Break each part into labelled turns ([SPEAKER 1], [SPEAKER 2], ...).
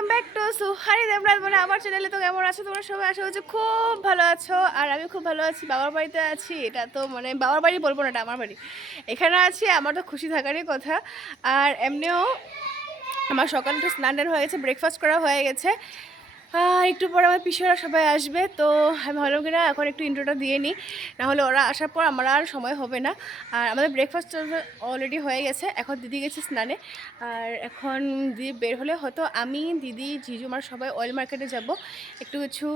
[SPEAKER 1] Welcome back to Suhari Debraj মানে আমার চ্যানেলে তো কেমন আছো তোমরা সবাই? আশা করছি খুব ভালো আছো। আর আমি খুব ভালো আছি, বাবার বাড়িতে আছি। এটা তো মানে বাবার বাড়ি বলব না, এটা আমার বাড়ি। এখানে আছি, আমার তো খুশি থাকারই কথা। আর এমনিও আমার সকালে একটু স্নান হয়ে গেছে ব্রেকফাস্ট করা হয়ে গেছে। একটু পর আমার পিসিরা সবাই আসবে, তো আমি ভাবলাম কিনা এখন একটু ইন্ট্রোটা দিয়ে নিই। নাহলে ওরা আসার পর আমার আর সময় হবে না। আর আমাদের ব্রেকফাস্ট অলরেডি হয়ে গেছে, এখন দিদি গেছে স্নানে। আর এখন দিদি বের হলে হয়তো আমি, দিদি, জিজু, আমার সবাই অয়েল মার্কেটে যাব। একটু কিছু,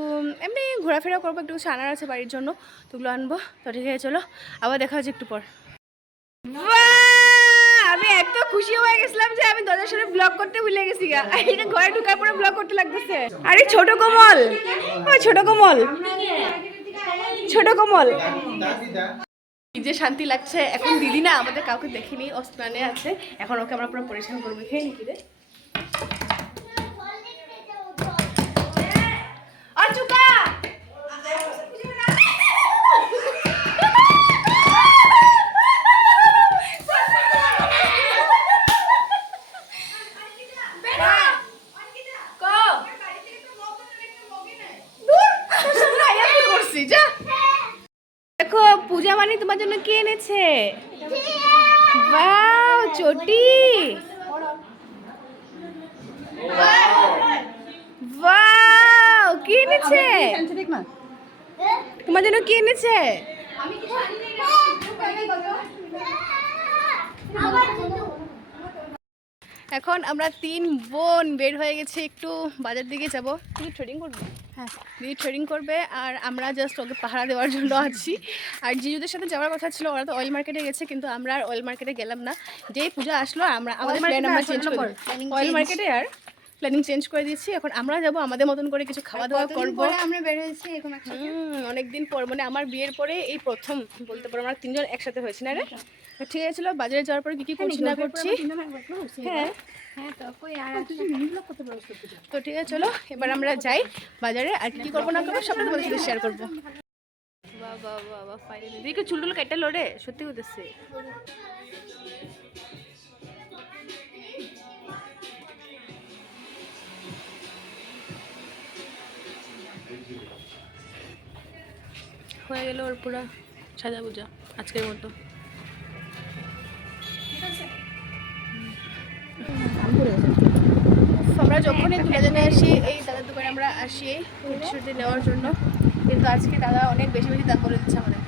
[SPEAKER 1] এমনি ঘোরাফেরা করব, একটু কিছু আনার আছে বাড়ির জন্য তোগুলো আনব। তো ঠিক আছে, চলো, আবার দেখা হচ্ছে একটু পর! আমি এত খুশি হয়ে গেছিলাম যে আমি দরজার সামনে ব্লগ করতে ভুলে গেছি গা। এটা ঘরে ঢুকার পরে ব্লগ করতে লাগতেছে। আরে ছোট কমল। ছোট কমল। ছোট কমল। যে শান্তি লাগছে। এখন দিদি না আমাদের কাউকে দেখিনি, ও স্নানে আছে। এখন ওকে আমরা পুরো পরিশ্রম করব খেয়ে নিকি রে আর চুকা দেখো পূজা মানে তোমার জন্য কে এনেছে? বাও চটি। বাও কে এনেছে? তোমার জন্য কে এনেছে? এখন আমরা তিন বোন বের হয়ে গেছি একটু বাজার দিকে যাব। তুমি ট্রেডিং করবে? হ্যাঁ দিদি ট্রেডিং করবে আর আমরা জাস্ট ওকে পাহারা দেওয়ার জন্য আছি। আর জিজুদের সাথে যাওয়ার কথা ছিল ওরা তো অয়েল মার্কেটে গেছে কিন্তু আমরা আর অয়েল মার্কেটে গেলাম না। যেই পূজা আসলো আমরা আমাদের প্ল্যান আমরা চেঞ্জ করি অয়েল মার্কেটে আর প্ল্যানিং চেঞ্জ করে দিয়েছি। এখন আমরা যাব আমাদের মতন করে কিছু খাওয়া দাওয়া করব।
[SPEAKER 2] আমরা বের হয়েছি এরকম একটা
[SPEAKER 1] অনেক দিন পর মানে আমার বিয়ের পরে এই প্রথম বলতে পারো আমরা তিনজন একসাথে হয়েছি না রে? তো ঠিক আছে চলো বাজারে যাওয়ার পরে কি কি করছি না করছি? হ্যাঁ।
[SPEAKER 2] হ্যাঁ তো কই আর
[SPEAKER 1] তো ঠিক আছে চলো এবার আমরা যাই বাজারে আর কি করব না করব সবটা তোমাদের সাথে শেয়ার করব। বাহ বাহ ফাইনালি দেখে চুলটুল কেটে লোড়ে সত্যি হতেছে হয়ে গেল ওর পুরা সাজা পূজা আজকের মতো। আমরা যখনই দুজনে আসি এই দাদার দোকানে আমরা আসি ছুটি নেওয়ার জন্য। কিন্তু আজকে দাদা অনেক বেশি বেশি দাম বলে দিচ্ছে আমাদের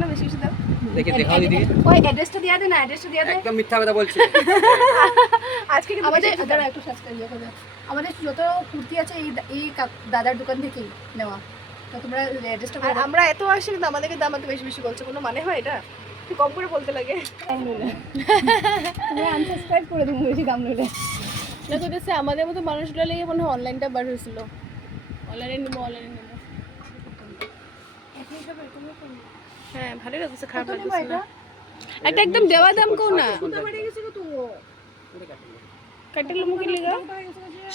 [SPEAKER 1] না বেশি বেশি দাম?
[SPEAKER 3] দেখে দেখাও দিদি
[SPEAKER 1] ওই অ্যাড্রেসটা দিয়া দে না অ্যাড্রেসটা দিয়া দে।
[SPEAKER 3] একদম মিথ্যা কথা বলছি।
[SPEAKER 1] আজকে
[SPEAKER 2] আমাদের
[SPEAKER 1] দাম।
[SPEAKER 2] একটু সাবস্ক্রাইব করে দাও। আমাদের যত কুর্তি আছে এই এই দাদার দোকান থেকেই নেওয়া। তো তোমরা অ্যাড্রেসটা
[SPEAKER 1] আর আমরা এত আসি কিন্তু আমাদেরকে দাম এত বেশি বেশি বলছে। কোনো মানে হয় এটা? একটু কম করে বলতে লাগে।
[SPEAKER 2] আনসাবস্ক্রাইব করে দেবো বেশি দাম নিলে।
[SPEAKER 1] না তো দেশে আমাদের মতো মানুষগুলো লেগে মনে হয় অনলাইনটা বার হয়েছিল। অনলাইনে নেব অনলাইনে নেব। হ্যাঁ ভালোই লাগছে খারাপ লাগছে না? একটা একদম দেওয়া দাম কো না। কাটতে লোমো কি লেগা?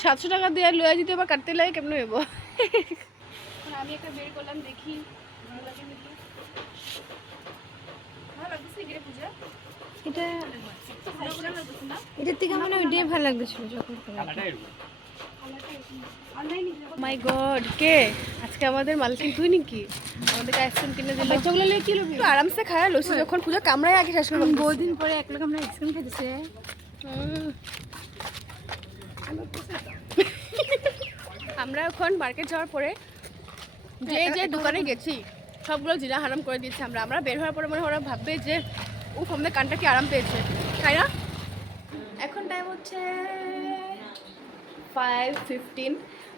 [SPEAKER 1] সাতশো টাকা দিয়ে লয়া যেতে আবার কাটতে লাগে কেমন হইব? আমি একটা বের করলাম দেখি।
[SPEAKER 2] এটা
[SPEAKER 1] ভালো লাগছে না?
[SPEAKER 2] এটার থেকে মনে হয় ওইটাই ভালো লাগছিল যখন
[SPEAKER 1] মাই গড কে। আজকে আমাদের মালকিন তুই নাকি? আমাদেরকে আইসক্রিম কিনে দিল।
[SPEAKER 2] বাচ্চাগুলো লেগে কি লবি?
[SPEAKER 1] আরামসে খায় লসি যখন পূজা কামড়ায় আগে শেষ করব
[SPEAKER 2] বহুদিন পরে এক লোক আমরা আইসক্রিম খেতেছে।
[SPEAKER 1] আমরা এখন মার্কেট যাওয়ার পরে যে যে দোকানে গেছি, সবগুলো জিরা হারাম করে দিয়েছে আমরা। আমরা বের হওয়ার পরে মনে হয় ওরা ভাববে যে ও আমাদের কানটা কি আরাম পেয়েছে। তাই না? এখন টাইম হচ্ছে ফাইভ ফিফটিন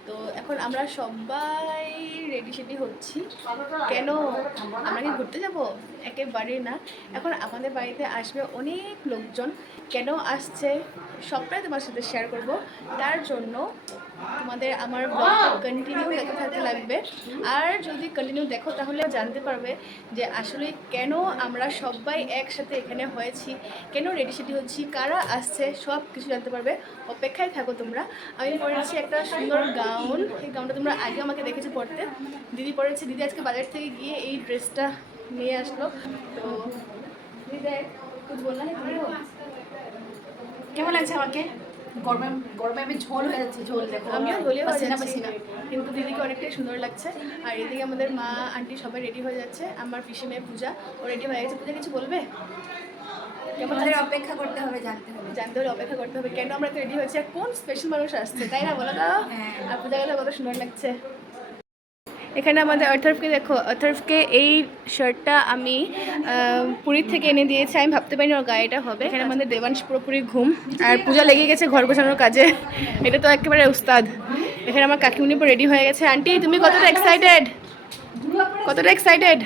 [SPEAKER 1] তো এখন আমরা সবাই রেডি সেডি হচ্ছি। কেন? আমরা কি ঘুরতে যাব? একেবারে না। এখন আমাদের বাড়িতে আসবে অনেক লোকজন। কেন আসছে? সবটাই তোমার সাথে শেয়ার করব। তার জন্য তোমাদের আমার ব্লগ কন্টিনিউ দেখতে থাকতে লাগবে। আর যদি কন্টিনিউ দেখো তাহলে জানতে পারবে যে আসলে কেন আমরা সবাই একসাথে এখানে হয়েছি কেন রেডি সেটি হচ্ছি কারা আসছে সব কিছু জানতে পারবে। অপেক্ষায় থাকো তোমরা। আমি পড়েছি একটা সুন্দর গাউন। সেই গাউনটা তোমরা আগে আমাকে দেখেছ পড়তে। দিদি পড়েছি। দিদি আজকে বাজার থেকে গিয়ে এই ড্রেসটা নিয়ে আসলো। তো দিদি দেখ কিছু বললাম কেমন লাগছে আমাকে?
[SPEAKER 2] গরমে গরমে আমি ঝোল হয়ে যাচ্ছে ঝোল দেখো।
[SPEAKER 1] আমিও
[SPEAKER 2] ঝোলে
[SPEAKER 1] পাচ্ছি
[SPEAKER 2] না
[SPEAKER 1] কিন্তু দিদিকে অনেকটাই সুন্দর লাগছে। আর এদিকে আমাদের মা আন্টি সবাই রেডি হয়ে যাচ্ছে। আমার পিসি মেয়ে পূজা ও রেডি হয়ে গেছে। পূজা কিছু বলবে?
[SPEAKER 2] আমাদের অপেক্ষা করতে হবে জানতে হবে।
[SPEAKER 1] জানতে হলে অপেক্ষা করতে হবে। কেন আমরা রেডি হয়েছি? কোন স্পেশাল মানুষ আসছে? তাই না বলো দাও
[SPEAKER 2] হ্যাঁ।
[SPEAKER 1] আর পূজা গেলে কত সুন্দর লাগছে? এখানে আমাদের অথর্ফকে দেখো অথর্ফকে এই শার্টটা আমি পুরীর থেকে এনে দিয়েছি। আমি ভাবতে পারিনি ওর গায়েটা হবে। এখানে আমাদের দেবাংশ পুরোপুরি ঘুম। আর পূজা লেগে গেছে ঘর গোছানোর কাজে। এটা তো একেবারে উস্তাদ। এখানে আমার কাকিমুনি রেডি হয়ে গেছে। আন্টি তুমি কতটা এক্সাইটেড কতটা এক্সাইটেড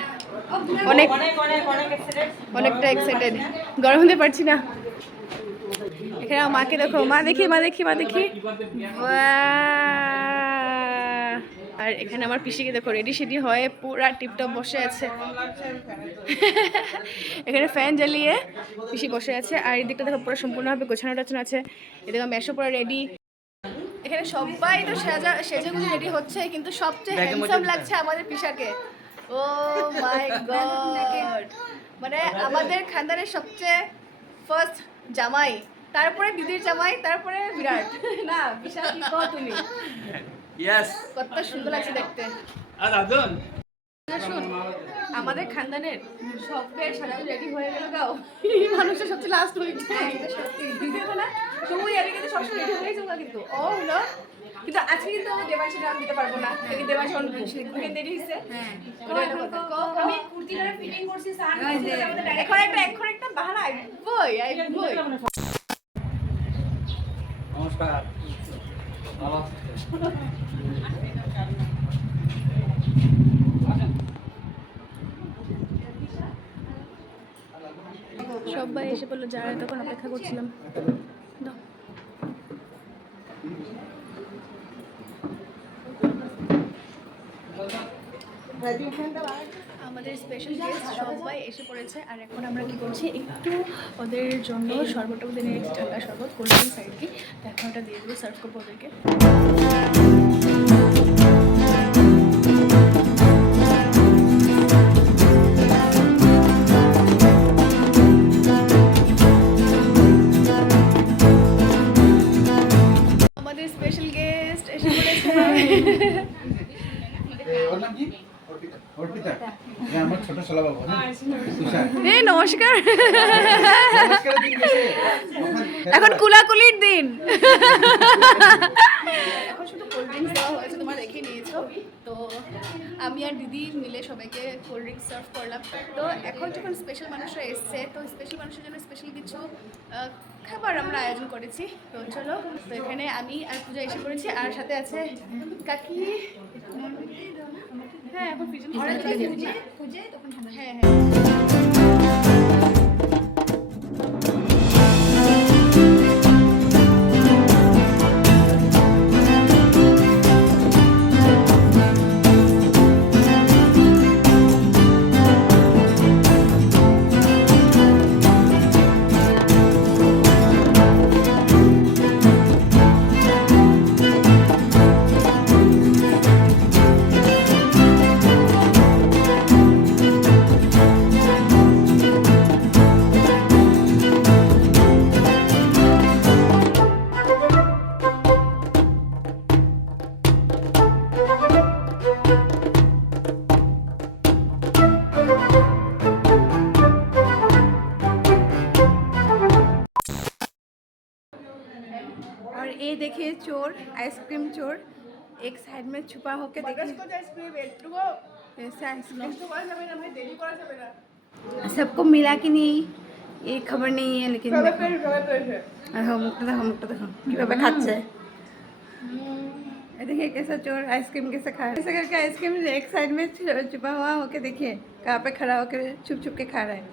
[SPEAKER 1] অনেক অনেকটা এক্সাইটেড গরম হতে পারছি না। এখানে মাকে দেখো, মা দেখি মা দেখি মা দেখি! আর এখানে আমার পিসিকে দেখো রেডি সেডি হয়ে পুরা টিপটপ বসে আছে। এখানে ফ্যান জ্বালিয়ে পিসি বসে আছে। আর এদিকটা দেখো পুরো সম্পূর্ণভাবে গোছানো টোছানো আছে। এদিকে মেশো পুরো রেডি এখানে সবাই তো সাজা সেজে গুজে রেডি হচ্ছে কিন্তু সবচেয়ে হ্যান্ডসাম লাগছে আমাদের পিসাকে। ও মাই গড মানে আমাদের খানদানের সবচেয়ে ফার্স্ট জামাই। তারপরে দিদির জামাই তারপরে বিরাট। না বিশাল কি কো তুমি?
[SPEAKER 3] ইয়েস
[SPEAKER 1] কত সুন্দর লাগছে দেখতে।
[SPEAKER 3] আর আদন?
[SPEAKER 1] শুন আমাদের খানদানের সবাই সারা রেডি হয়ে গেল গাও মানুষের সবচেয়ে লাস্ট হয়ে গেছে না তুই আমি কিন্তু সবসময় রেডি হয়ে যাব কিন্তু। ও হলো। কিন্তু আজকে কিন্তু আমার দেবাংশী নাম দিতে পারব না। কিন্তু দেবাংশী অনেক দেরি হয়েছে।
[SPEAKER 2] হ্যাঁ।
[SPEAKER 1] আমি কুর্তিটা ফিটিং করছি সার এখন একটা এখন একটা বাহানা আইবই আইবই
[SPEAKER 3] নমস্কার।
[SPEAKER 1] সবাই এসে পড়ল যারা তখন অপেক্ষা করছিলাম। দাও। আমাদের স্পেশাল গেস্ট সবাই এসে পড়েছে। আর এখন আমরা কি করছি? একটু ওদের জন্য শরবতটা ওদের নিয়ে ঠান্ডা শরবত কোল্ড ড্রিঙ্কস আর কি এখন ওটা দিয়ে দেবো সার্ভ করব ওদেরকে।
[SPEAKER 4] ছোট শালা বাবু তুষার।
[SPEAKER 1] এই নমস্কার। এখন কুলাকুলির দিন। এখন শুধু কোল্ড ড্রিঙ্কস দেওয়া হয়েছে তোমরা দেখে নিয়েছো। তো আমি আর দিদি মিলে সবাইকে কোল্ড ড্রিঙ্কস সার্ভ করলাম। তো এখন যখন স্পেশাল মানুষরা এসছে তো স্পেশাল মানুষের জন্য স্পেশাল কিছু খাবার আমরা আয়োজন করেছি। তো চলো তো এখানে আমি আর পূজা এসে পড়েছি। আর সাথে আছে কাকি। হ্যাঁ এখন ফ্রিজে
[SPEAKER 2] খুঁজে তখন
[SPEAKER 1] হ্যাঁ হ্যাঁ।
[SPEAKER 5] चोर आइसक्रीम चोर एक साइड में छुपा होके देखे। सबको मिला कि नहीं ये खबर नहीं है लेकिन देखो। तो, तो खाते देखिए कैसा चोर आइसक्रीम कैसे खा रहा है। ऐसा करके आइसक्रीम एक साइड में छुपा हुआ होके देखिए कहाँ पे खड़ा होकर छुप छुप के खा रहा है।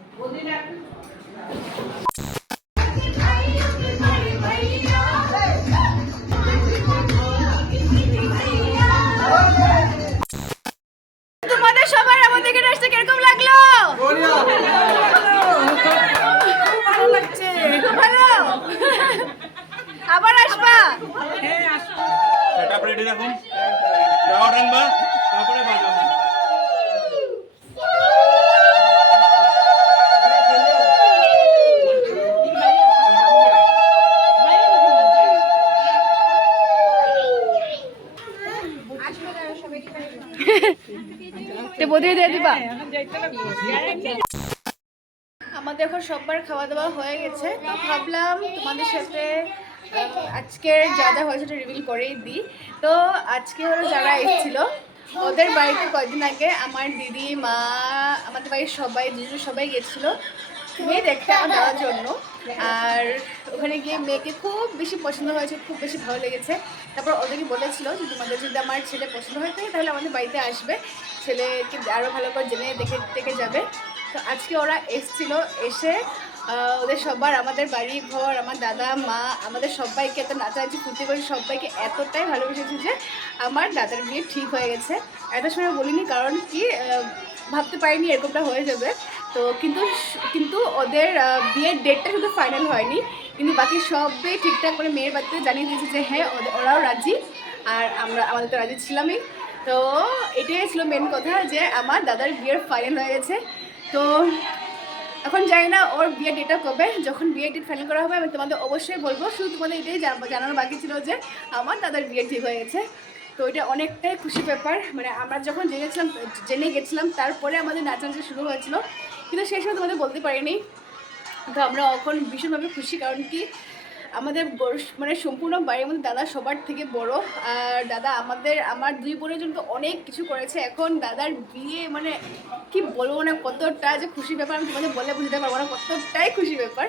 [SPEAKER 3] তারপরে
[SPEAKER 1] আমাদের এখন সববার খাওয়া দাওয়া হয়ে গেছে। তো ভাবলাম তোমাদের সাথে আজকের যা যা হয়েছে রিভিল করেই দিই। তো আজকে হলো যারা এসেছিল, ওদের বাড়িতে কয়েকদিন আগে আমার দিদি, মা, আমাদের বাড়ির সবাই দুজন সবাই গেছিল মেয়ে দেখতে আমার জন্য। আর ওখানে গিয়ে মেয়েকে খুব বেশি পছন্দ হয়েছে, খুব বেশি ভালো লেগেছে। তারপর ওদেরকে বলেছিল যে, তোমাদের যদি আমার ছেলে পছন্দ হয়ে থাকে তাহলে আমাদের বাড়িতে আসবে। ছেলেকে আরও ভালো করে জেনে দেখে দেখে যাবে। তো আজকে ওরা এসছিল, এসে ওদের সবার, আমাদের বাড়ি ঘর, আমার দাদা, মা, আমাদের সবাইকে, এত নাচানাচি, ফুর্তি করে সবাইকে এতটাই ভালোবেসেছে যে আমার দাদার বিয়ে ঠিক হয়ে গেছে। এত সময় বলিনি কারণ কি ভাবতে পারিনি এরকমটা হয়ে যাবে। তো কিন্তু কিন্তু ওদের বিয়ের ডেটটা শুধু ফাইনাল হয়নি। কিন্তু বাকি সবই ঠিকঠাক করে মেয়ের বাড়িতে জানিয়ে দিয়েছে যে হ্যাঁ ওরাও রাজি। আর আমরা, আমাদের তো রাজি ছিলামই। তো এটাই ছিল মেন কথা যে আমার দাদার বিয়ের ফাইনাল হয়ে গেছে। তো এখন জানি না ওর বিয়ে ডেটটা কবে। যখন বিয়ে ডেট ফাইনাল করা হবে, আমি তোমাদের অবশ্যই বলব, শুধু তোমাদের এটাই জানানো বাকি ছিল যে আমার দাদার বিয়ে ঠিক হয়ে গেছে তো এটা অনেকটাই খুশি ব্যাপার। মানে আমরা যখন জেনেছিলাম, জেনে গেছিলাম, তারপরে আমাদের নাচানাচি শুরু হয়েছিল, কিন্তু সেই সময় তোমাদের বলতে পারিনি। তো আমরা এখন ভীষণভাবে খুশি, কারণ কি আমাদের মানে সম্পূর্ণ বাড়ির মধ্যে দাদা সবার থেকে বড়। আর দাদা, আমাদের, আমার দুই বোনের জন্য তো অনেক কিছু করেছে। এখন দাদার বিয়ে মানে কি বলব না, কতটা যে খুশি ব্যাপার আমি তোমাদের বলে বুঝতে পারব না, কতটাই খুশি ব্যাপার।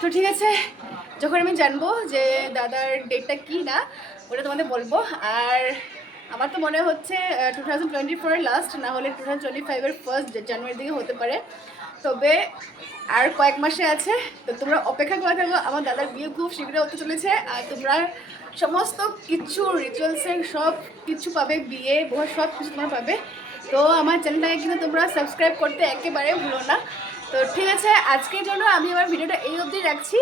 [SPEAKER 1] তো ঠিক আছে, যখন আমি জানব যে দাদার ডেটটা কি না, ওটা তোমাদের বলব। আর আমার তো মনে হচ্ছে টু থাউজেন্ড টোয়েন্টি ফোরের লাস্ট না হলে টু থাউজেন্ড টোয়েন্টি ফাইভের ফার্স্ট জানুয়ারির দিকে হতে পারে। তবে আর কয়েক মাসে আছে, তো তোমরা অপেক্ষা করে থাকো, আমার দাদার বিয়ে খুব শীঘ্রই হতে চলেছে, আর তোমরা সমস্ত কিছু রিচুয়ালসের সব কিছু পাবে, বিয়ে বহু সব কিছু তোমরা পাবে, তো আমার চ্যানেলটাকে কিন্তু তোমরা সাবস্ক্রাইব করতে একেবারে ভুলো না। তো ঠিক আছে, আজকের জন্য আমি আমার ভিডিওটা এই অবধি রাখছি।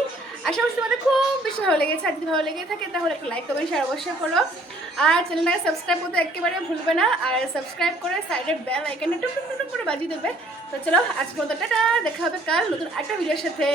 [SPEAKER 1] আশা করছি তোমাদের খুব বেশি ভালো লেগেছে। আর যদি ভালো লেগে থাকে, তাহলে একটা লাইক কমেন্ট শেয়ার অবশ্যই করো। আর চ্যানেলটাকে সাবস্ক্রাইব করতে একেবারে ভুলবে না। আর সাবস্ক্রাইব করে সাইডের বেল আইকনটা টুক টুক টুক করে বাজিয়ে দেবে। তো চলো আজকে মতো টাটা, দেখা হবে কাল নতুন একটা ভিডিওর সাথে।